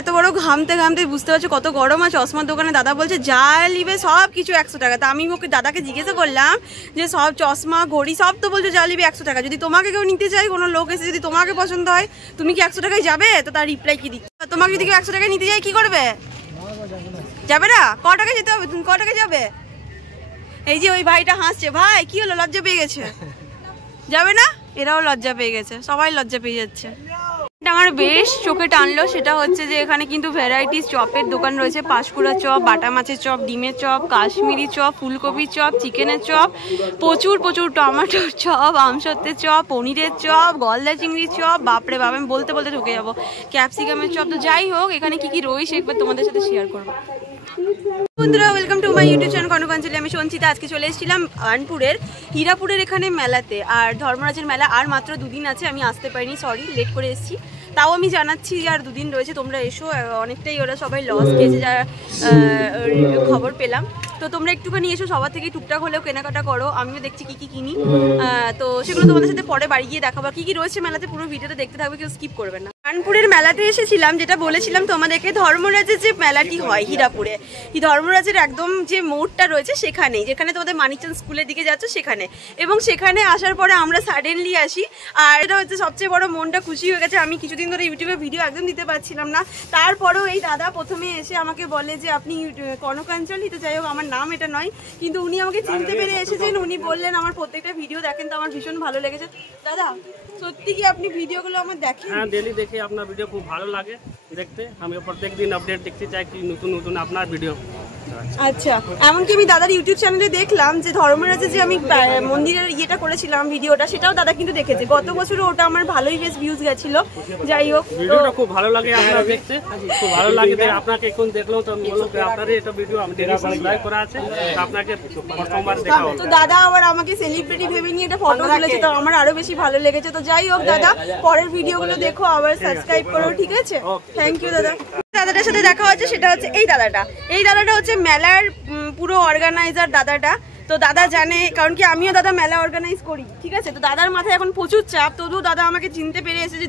এত বড় ঘামতে ঘামতে বুঝতে পারছো কত গরম আছে। চশমার দোকানে দাদা বলছে যা নিবে সব কিছু 100 টাকা। তা আমি ওকে দাদাকে জিজ্ঞাসা করলাম যে সব চশমা ঘড়ি সব তো বলছো যা নিবে 100 টাকা, যদি তোমাকে কেউ নিতে চাই, কোনো লোক এসে যদি তোমাকে পছন্দ হয়, তুমি কি 100 টাকায় যাবে? তো তার রিপ্লাই কি দিচ্ছে, তোমাকে যদি কেউ 100 টাকায় নিতে চাই কি করবে? যাবে না? ক টাকায় যেতে হবে? তুমি ক টাকায় যাবে? এই যে ওই ভাইটা হাসছে, ভাই কি হলো, লজ্জা পেয়ে গেছে? যাবে না? এরাও লজ্জা পেয়ে গেছে, সবাই লজ্জা পেয়ে যাচ্ছে। আমার বেশ চোখে টানলো সেটা হচ্ছে যে এখানে কিন্তু ভ্যারাইটিস চপের দোকান রয়েছে। পাঁশকুড়া চপ, বাটা মাছের চপ, ডিমের চপ, কাশ্মীরি চপ, ফুলকপির চপ, চিকেনের চপ, প্রচুর প্রচুর টমেটোর চপ, আমসত্ত্বের চপ, পনিরের চপ, গলদা চিংড়ির চপ, বাপরে বাপ আমি বলতে বলতে ঢুকে যাবো, ক্যাপসিকামের চপ। তো যাই হোক, এখানে কি কি রয়েছে একবার তোমাদের সাথে শেয়ার করবো। বন্ধুরা, welcome to my YouTube channel Kanakanjali. আমি সঞ্চিতা। আজকে চলে এসেছিলাম বার্নপুরের হীরাপুরের এখানে মেলাতে। আর ধর্মরাজের মেলা আর মাত্র 2 দিন আছে, আমি আসতে পারিনি, সরি, লেট করে এসেছি। তাও আমি জানাচ্ছি আর 2 দিন রয়েছে, তোমরা এসো। অনেকটাই ওরা সবাই লস খেয়েছে যা খবর পেলাম। তো তোমরা একটুখানি এসো, সবার থেকে টুকটাক হলেও কেনাকাটা করো। আমিও দেখছি কি কি কিনি, তো সেগুলো তোমাদের সাথে পরে বাড়ি গিয়ে দেখাবো। কি কি রয়েছে মেলাতে পুরো ভিডিওটা দেখতে থাকবে, কেউ স্কিপ করবে না। বার্নপুরের মেলাতে এসেছিলাম, যেটা বলেছিলাম তোমাদেরকে, ধর্মরাজের যে মেলাটি হয় হীরাপুরে, এই ধর্মরাজের একদম যে মোড়টা রয়েছে সেখানেই, যেখানে তোমাদের মানিকচাঁদ স্কুলের দিকে যাচ্ছ সেখানে। এবং সেখানে আসার পরে আমরা সাডেনলি আসি, আর এটা হচ্ছে সবচেয়ে বড়, মনটা খুশি হয়ে গেছে। আমি কিছুদিন ধরে ইউটিউবে ভিডিও একদম দিতে পারছিলাম না, তারপরেও এই দাদা প্রথমে এসে আমাকে বলে যে আপনি কনকাঞ্জলি। তো যাই হোক, আমার নাম এটা নয়, কিন্তু উনি আমাকে চিনতে পেরে এসেছেন। উনি বললেন আমার প্রত্যেকটা ভিডিও দেখেন, তো আমার ভীষণ ভালো লেগেছে। দাদা সত্যি কি আপনি ভিডিওগুলো আমার দেখেন? হ্যাঁ, ডেলি দেখি, আপনার ভিডিও খুব ভালো লাগে দেখতে। আমি প্রত্যেকদিন আপডেট দেখতে চাই কি নতুন নতুন আপনার ভিডিও। আচ্ছা, এমনকি আমি দাদার ইউটিউব চ্যানেলে দেখলাম যে ধর্মরাজে যে আমি মন্দিরের ইয়েটা করেছিলাম ভিডিওটা, সেটাও দাদা কিন্তু দেখেছে। গত বছরও ওটা আমার ভালোই বেশ ভিউজ গেছিল। যাই হোক, ভিডিওটা খুব ভালো লাগে আপনার দেখতে, খুব ভালো লাগে। আপনাকে এখন দেখলাম তো আপনার এটা ভিডিও আমি সাবস্ক্রাইব করা আছে, আপনাকে প্রথমবার দেখা হলো। তো দাদা আবার আমাকে সেলিব্রিটি ভেবে নিয়ে এটা ফটো তুলেছে, তো আমার আরো বেশি ভালো লেগেছে। তো যাই হোক দাদা, পরের ভিডিওগুলো দেখো, আবার সাবস্ক্রাইব করো, ঠিক আছে? থ্যাংক ইউ দাদা। দাদাটার সাথে দেখা হচ্ছে, সেটা হচ্ছে এই দাদাটা। এই দাদাটা হচ্ছে মেলার পুরো অর্গানাইজার দাদাটা। তো দাদা জানে, কারণ কি আমিও দাদা মেলা অর্গানাইজ করি, ঠিক আছে? তো দাদার মাথায় এখন প্রচুর চাপ, তবুও দাদা আমাকে চিনতে পেরে এসেছে।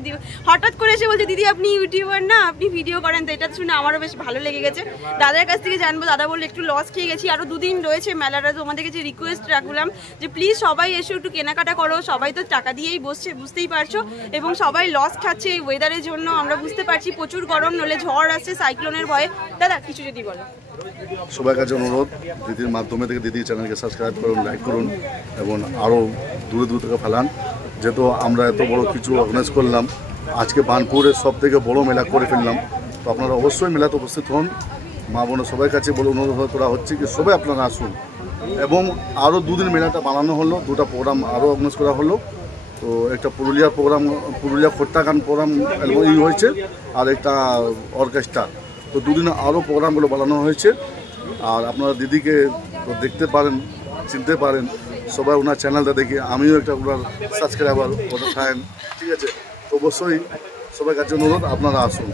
হঠাৎ করে এসে বলছে দিদি আপনি ইউটিউবার না, আপনি ভিডিও করেন। তো এটা শুনে আমারও বেশ ভালো লেগে গেছে। দাদার কাছ থেকে জানবো। দাদা বললো একটু লস খেয়ে গেছি, আরও 2 দিন রয়েছে মেলাটা। তোমাদের কাছে রিকোয়েস্ট রাখলাম যে প্লিজ সবাই এসে একটু কেনাকাটা করো। সবাই তো টাকা দিয়েই বসছে, বুঝতেই পারছো, এবং সবাই লস খাচ্ছে এই ওয়েদারের জন্য। আমরা বুঝতে পারছি প্রচুর গরম, নলে ঝড় আসছে সাইক্লোনের ভয়ে। দাদা কিছু যদি বলো। সবার কাছে অনুরোধ, দিদির মাধ্যমে থেকে দিদির চ্যানেলকে সাবস্ক্রাইব করুন, লাইক করুন, এবং আরও দূরে দূরে থেকে ফেলান। যেহেতু আমরা এত বড় কিছু অর্গানাইজ করলাম, আজকে বার্নপুরের সব থেকে বড় মেলা করে ফেললাম, তো আপনারা অবশ্যই মেলাতে উপস্থিত হন। মা বোনের সবার কাছে বলে অনুরোধ করা হচ্ছে কি সবাই আপনারা আসুন। এবং আরও 2 দিন মেলাটা বানানো হলো, 2টা প্রোগ্রাম আরও অর্গানাইজ করা হলো। তো একটা পুরুলিয়ার প্রোগ্রাম, পুরুলিয়া খোট্টা গান প্রোগ্রাম হয়েছে, আর একটা অর্কেস্ট্রা। তো 2 দিন আরও প্রোগ্রামগুলো বানানো হয়েছে। আর আপনারা দিদিকে দেখতে পারেন, চিনতে পারেন, সবাই ওনার চ্যানেলটা দেখি, আমিও একটা ওনার সাবস্ক্রাইবার, ওটা ফ্যান, ঠিক আছে? তো অবশ্যই সবার কাছে অনুরোধ আপনারা আসুন।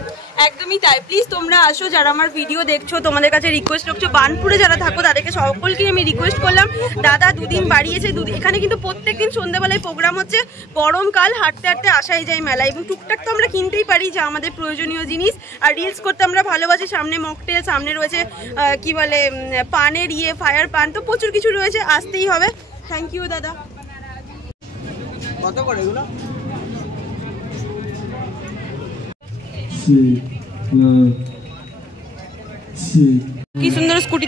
একদমই তাই, প্লিজ তোমরা আসো। যারা আমার ভিডিও দেখছো, তোমাদের কাছে রিকোয়েস্ট রাখছো, বার্নপুরে যারা থাকো তাদেরকে সকলকে আমি রিকোয়েস্ট করলাম, দাদা 2 দিন বাড়িয়েছে। এখানে কিন্তু প্রত্যেকদিন সন্ধ্যাবেলায় প্রোগ্রাম হচ্ছে। গরমকাল, হাঁটতে হাঁটতে আসাই যায় মেলায়, এবং টুকটাক তো আমরা কিনতেই পারি যা আমাদের প্রয়োজনীয় জিনিস। আর রিলস করতে আমরা ভালোবাসি। সামনে মকটেল, সামনে রয়েছে কি বলে পানের ফায়ার পান, তো প্রচুর কিছু রয়েছে, আসতেই হবে। থ্যাংক ইউ দাদা। কত করে এগুলো? কি সুন্দর স্কুটি,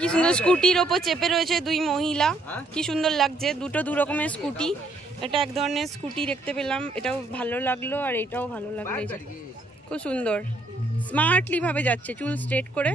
কি সুন্দর স্কুটির ওপর চেপে রয়েছে 2 মহিলা, কি সুন্দর লাগছে। 2 রকমের স্কুটি, এটা এক ধরনের স্কুটি দেখতে পেলাম, এটাও ভালো লাগলো, আর এটাও ভালো লাগলো। এই যে খুব সুন্দর স্মার্টলি ভাবে যাচ্ছে, চুল স্ট্রেট করে।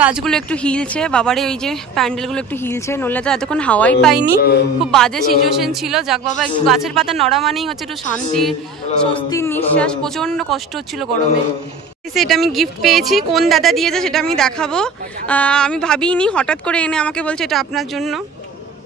গাছগুলো একটু হিলছে, বাবারে ওই যে প্যান্ডেলগুলো একটু হিলছে, নইলে তো এতক্ষণ হাওয়াই পাইনি, খুব বাজে সিচুয়েশন ছিল। যাক বাবা, একটু গাছের পাতা নড়া মানেই হচ্ছে একটু শান্তির, স্বস্তির নিঃশ্বাস। প্রচন্ড কষ্ট হচ্ছিল গরমে। সেটা আমি গিফট পেয়েছি, কোন দাদা দিয়েছে সেটা আমি দেখাবো। আমি ভাবিনি, হঠাৎ করে এনে আমাকে বলছে এটা আপনার জন্য।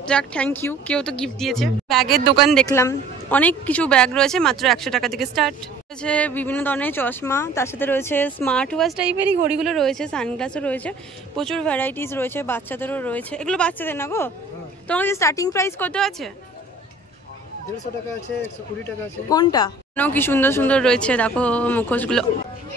যাক, থ্যাংক ইউ, কেউ তো গিফট দিয়েছে। ব্যাগের দোকান দেখলাম, অনেক কিছু ব্যাগ রয়েছে, মাত্র 100 টাকা থেকে স্টার্ট। রয়েছে বিভিন্ন ধরনের চশমা, তার সাথে রয়েছে স্মার্ট ওয়াচ টাইপেরই ঘড়িগুলো রয়েছে, সানগ্লাসও রয়েছে, প্রচুর ভ্যারাইটিস রয়েছে, বাচ্চাদেরও রয়েছে। এগুলো বাচ্চাদের না গো? তোমার কাছে স্টার্টিং প্রাইস কত আছে? 150 টাকা আছে, 120 টাকা আছে। কোনটা? কি সুন্দর সুন্দর রয়েছে, দেখো মুখোশগুলো।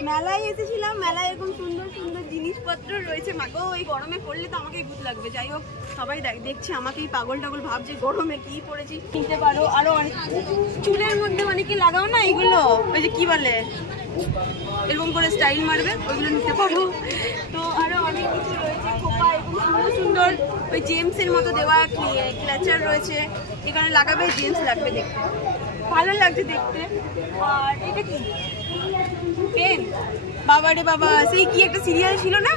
মেলায় এসেছিলাম, মেলায় এরকম সুন্দর সুন্দর জিনিসপত্র রয়েছে। মাগো, এই গরমে পড়লে তো আমাকেই ভূত লাগবে। যাই হোক, সবাই দেখছে আমাকেই পাগল টাগল ভাবছে, গরমে কি পড়েছি। কিনতে পারো আরো অনেক, চুলের মধ্যে অনেকে লাগাও না এগুলো, ওই যে কি বলে, এরকম করে স্টাইল মারবে, ওইগুলো নিতে পারো। তো আরো অনেক কিছু রয়েছে, খোপা এরকম সুন্দর সুন্দর, ওই জেমসের মতো দেওয়া ক্লাচার রয়েছে, এখানে লাগাবে, জেমস লাগবে, দেখতে ভালো লাগছে দেখতে। আর এটা কি পেন? বাবারে বাবা, সেই কি একটা সিরিয়াল ছিল না,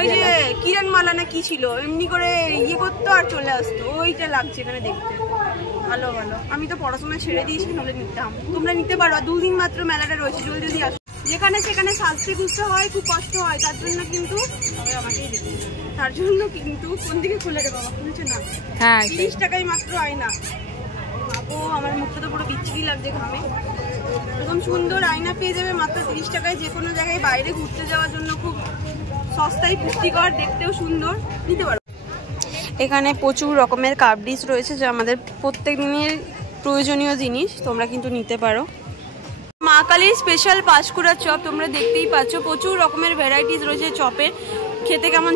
ওই যে কিরণ মালা না কি ছিল, এমনি করে ইয়ে করতো আর চলে আসতো, ওইটা লাগছে এখানে দেখতে। ভালো ভালো, আমি তো পড়াশোনা ছেড়ে দিয়েছি, নলে নিতাম। তোমরা নিতে পারো, 2 দিন মাত্র মেলাটা রয়েছে, জলদি জলদি আসো। যেখানে সেখানে সাজতে খুঁজতে হয়, খুব কষ্ট হয়, তার জন্য কিন্তু সবাই আমাকেই দেখি, তার জন্য কিন্তু কোন দিকে খুলে রে বাবা, খুলছে না। হ্যাঁ, 30 টাকায় মাত্র আয়না। বাবু, আমার মুখটা তো পুরো বিচ্ছিরি লাগছে ঘামে। এরকম সুন্দর আয়না পেয়ে যাবে মাত্র 30 টাকায়, যে কোনো জায়গায় বাইরে ঘুরতে যাওয়ার জন্য খুব সস্তায়, পুষ্টিকর, দেখতেও সুন্দর, নিতে পারো। এখানে প্রচুর রকমের কাপ ডিশ রয়েছে, যা আমাদের প্রত্যেক দিনের প্রয়োজনীয় জিনিস, তোমরা কিন্তু নিতে পারো। মা কালীর স্পেশাল পাঁশকুড়ার চপ, তোমরা দেখতেই পাচ্ছ, প্রচুর রকমের ভ্যারাইটিস রয়েছে চপের। খেতে কেমন?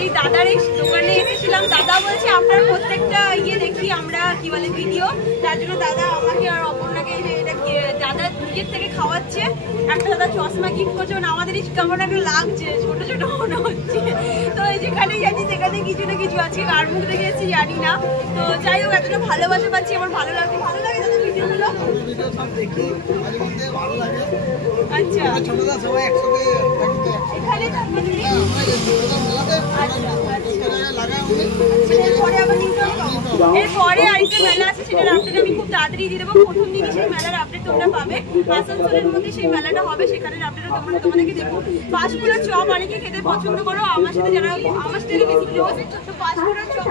এই দাদার এই দোকানে এসেছিলাম, দাদা বলছে আপনার প্রত্যেকটা ইয়ে দেখি আমরা, কি বলে, ভিডিও, তার জন্য দাদা আমাকে আর অপর্ণাকে এটা দাদা নিজের থেকে খাওয়াচ্ছে। একটা দাদা চশমা গিফট করছে, আমাদেরই কেমন একটা লাগছে, ছোট ছোট মনে হচ্ছে। তো যেখানে যাচ্ছি সেখানে কিছু না কিছু আছে, কার মুখ দেখে এসেছি জানি না। তো যাই হোক, এতটা ভালোবাসা পাচ্ছি, আমার ভালো লাগছে। ভালো লাগে দাদা ভিডিওগুলো? আচ্ছা, এখানে এরপরে আরেকটা মেলা আছে, সেটার আপডেট আমি খুব তাড়াতাড়ি দিয়ে দেবো। প্রথম দিনই সেই মেলার আপডেট তোমরা পাবে, আসানসোলের মধ্যে সেই মেলাটা হবে, সেখানের আপডেট তোমরা তোমাদেরকে দেবো। পাঁশকুড়ার চপ অনেকে খেতে পছন্দ করো, আমার সাথে যারা আমার সাথে বেশি ক্লোজ, তো পাঁশকুড়ার চপ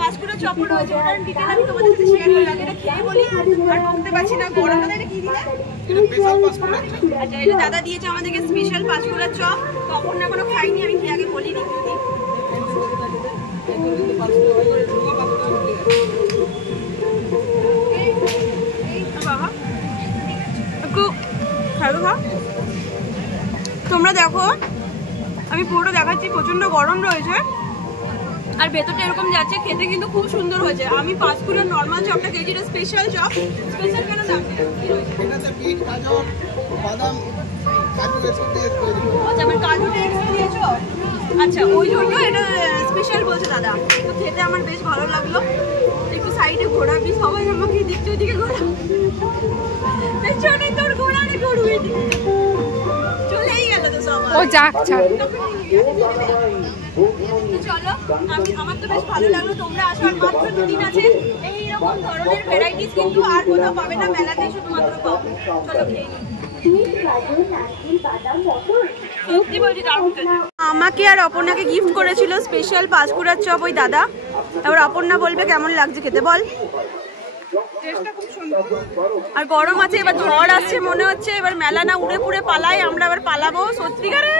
পাঁশকুড়ার চপও রয়েছে, ওটার ডিটেল আমি তোমাদের সাথে শেয়ার করি। আগে এটা খেয়ে বলি, আর বলতে পারছি না, গরম। এটা কি দিলে? আচ্ছা, এটা দাদা দিয়েছে আমাদেরকে স্পেশাল পাঁশকুড়ার চপ, তখন না কোনো খাইনি, আমি খেয়ে আগে বলিনি। তোমরা দেখো, আমি পুরোটা দেখাচ্ছি, প্রচন্ড গরম রয়েছে আর ভেতরটা এরকম যাচ্ছে, খেতে কিন্তু খুব সুন্দর হয়েছে। আমি পাঁশকুড়ার নর্মাল চপটা খেয়েছি, এটা স্পেশাল চপ। স্পেশাল কেন দাম? আচ্ছা, আমার কাজুটা এক্সট্রা দিয়েছো? আচ্ছা, ওই জন্য এটা স্পেশাল বলছে দাদা। তো খেতে আমার বেশ ভালো লাগলো। একটু সাইডে ঘোরাবি, সবাই আমাকে দিচ্ছে ওইদিকে ঘোরা, পেছনে তোর ঘোরা রে গরু, এদিকে চলেই গেল তো সবাই। ও যাক, চলো, আমার তো বেশ ভালো লাগলো। তোমরা আসো, আর মাত্র 2 দিন আছে। এইরকম ধরনের ভ্যারাইটিস কিন্তু আর কোথাও পাবে না, মেলাতেই শুধুমাত্র পাবে। চলো খেয়ে নিই। আমাকে আর অপর্ণাকে গিফট করেছিল স্পেশাল পাঁশকুড়ার চপ ওই দাদা। এবার অপর্ণা বলবে কেমন লাগছে খেতে, বল। আর গরম আছে, এবার ঝড় আসছে মনে হচ্ছে, এবার মেলা না উড়ে পুড়ে পালাই, আমরা এবার পালাবো সত্যিকারে।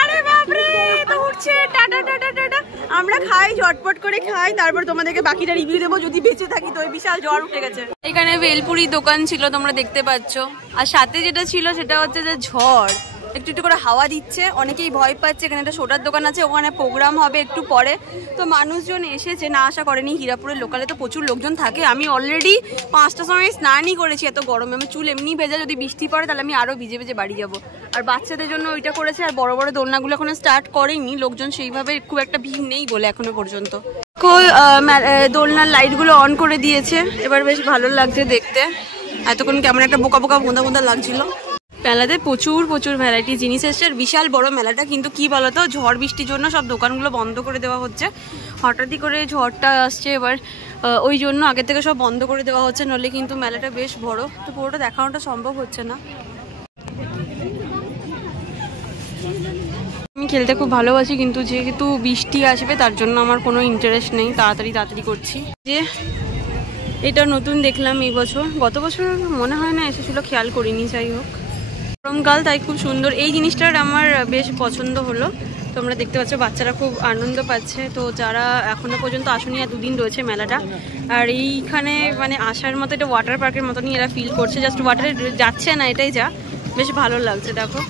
আরে বাপরে, তো উঠছে, টাটা টাটা টাটা। আমরা খাই, ঝটপট করে খাই, তারপর তোমাদেরকে বাকিটা রিভিউ দেবো যদি বেঁচে থাকি। তো বিশাল ঝড় উঠে গেছে। এখানে ভেলপুরি দোকান ছিল, তোমরা দেখতে পাচ্ছ, আর সাথে যেটা ছিল সেটা হচ্ছে যে ঝড়, একটু একটু করে হাওয়া দিচ্ছে, অনেকেই ভয় পাচ্ছে। এখানে একটা সোডার দোকান আছে, ওখানে প্রোগ্রাম হবে একটু পরে, তো মানুষজন এসেছে, না আশা করেনি। হীরাপুরের লোকালে তো প্রচুর লোকজন থাকে। আমি অলরেডি 5টার সময় স্নানই করেছি, এত গরমে আমার চুল এমনি ভেজা, যদি বৃষ্টি পড়ে তাহলে আমি আরও ভিজে ভেজে বাড়ি যাবো। আর বাচ্চাদের জন্য ওইটা করেছে, আর বড় বড় দোলনাগুলো এখনো স্টার্ট করেনি, লোকজন সেইভাবে খুব একটা ভিড় নেই বলে এখনো পর্যন্ত। দোলনার লাইটগুলো অন করে দিয়েছে, এবার বেশ ভালো লাগছে দেখতে। এতক্ষণ কেমন একটা বোকা বোকা বোঁদা বোঁদা লাগছিল। মেলাতে প্রচুর প্রচুর ভ্যারাইটি জিনিস এসছে, আর বিশাল বড় মেলাটা। কিন্তু কি বলতো, ঝড় বৃষ্টির জন্য সব দোকানগুলো বন্ধ করে দেওয়া হচ্ছে। হঠাৎই করে ঝড়টা আসছে, এবার ওই জন্য আগে থেকে সব বন্ধ করে দেওয়া হচ্ছে, নইলে কিন্তু মেলাটা বেশ বড়, তো পুরোটা দেখানোটা সম্ভব হচ্ছে না। আমি খেলতে খুব ভালোবাসি, কিন্তু যেহেতু বৃষ্টি আসবে তার জন্য আমার কোনো ইন্টারেস্ট নেই, তাড়াতাড়ি করছি। যে এটা নতুন দেখলাম এই বছর, গত বছর মনে হয় না এসেছিলো, খেয়াল করিনি। যাই হোক, গরমকাল তাই খুব সুন্দর। এই জিনিসটার আমার বেশ পছন্দ হলো। তোমরা দেখতে পাচ্ছ বাচ্চারা খুব আনন্দ পাচ্ছে। তো যারা এখনো পর্যন্ত আসেনি, আর 2 দিন রয়েছে মেলাটা, আর এইখানে মানে আসার মতো এটা ওয়াটার পার্কের মতনই এরা ফিল করছে, জাস্ট ওয়াটারে যাচ্ছে না, এটাই যা, বেশ ভালো লাগছে। দেখো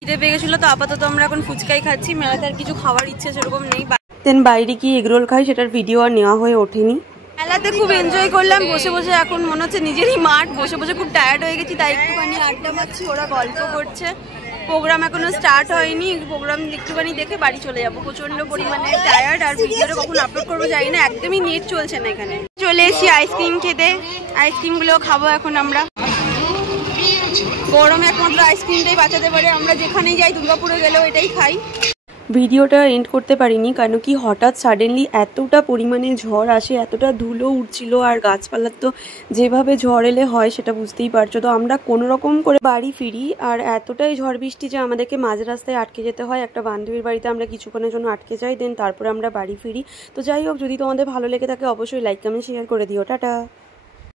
খিদে পেয়ে গেছিলো, তো আপাতত আমরা এখন ফুচকাই খাচ্ছি। মেলাতে আর কিছু খাওয়ার ইচ্ছে সেরকম নেই। দেন বাইরে কি এগরোল খাই, সেটার ভিডিও আর নেওয়া হয়ে ওঠেনি। মেলাতে খুব এনজয় করলাম বসে বসে, এখন মনে হচ্ছে নিজেরই মাঠ, বসে বসে খুব টায়ার্ড হয়ে গেছি, তাই একটুখানি আড্ডা মারছি। ওরা গল্প করছে, প্রোগ্রাম এখনো স্টার্ট হয়নি, প্রোগ্রাম একটুখানি দেখে বাড়ি চলে যাবো। প্রচন্ড পরিমাণে টায়ার্ড, আর ভিডিওটা কখন আপলোড করবো জানি না, একদমই নেট চলছে না এখানে। চলে এসেছি আইসক্রিম খেতে, আইসক্রিমগুলো খাবো এখন আমরা। গরমে একমাত্র আইসক্রিমটাই বাঁচাতে পারে, আমরা যেখানেই যাই, দুর্গাপুরে গেলেও এটাই খাই। ভিডিওটা এন্ড করতে পারিনি, কারণ কি হঠাৎ সাডেনলি এতটা পরিমাণে ঝড় আসে, এতটা ধুলো উঠছিল, আর গাছপালার তো যেভাবে ঝড় এলে হয় সেটা বুঝতেই পারছো। তো আমরা কোনো রকম করে বাড়ি ফিরি, আর এতটাই ঝড় বৃষ্টি যে আমাদেরকে মাঝ রাস্তায় আটকে যেতে হয়। একটা বান্ধবীর বাড়িতে আমরা কিছুক্ষণের জন্য আটকে যাই, দেন তারপরে আমরা বাড়ি ফিরি। তো যাই হোক, যদি তোমাদের ভালো লেগে থাকে অবশ্যই লাইক কমেন্ট শেয়ার করে দিও। টাটা।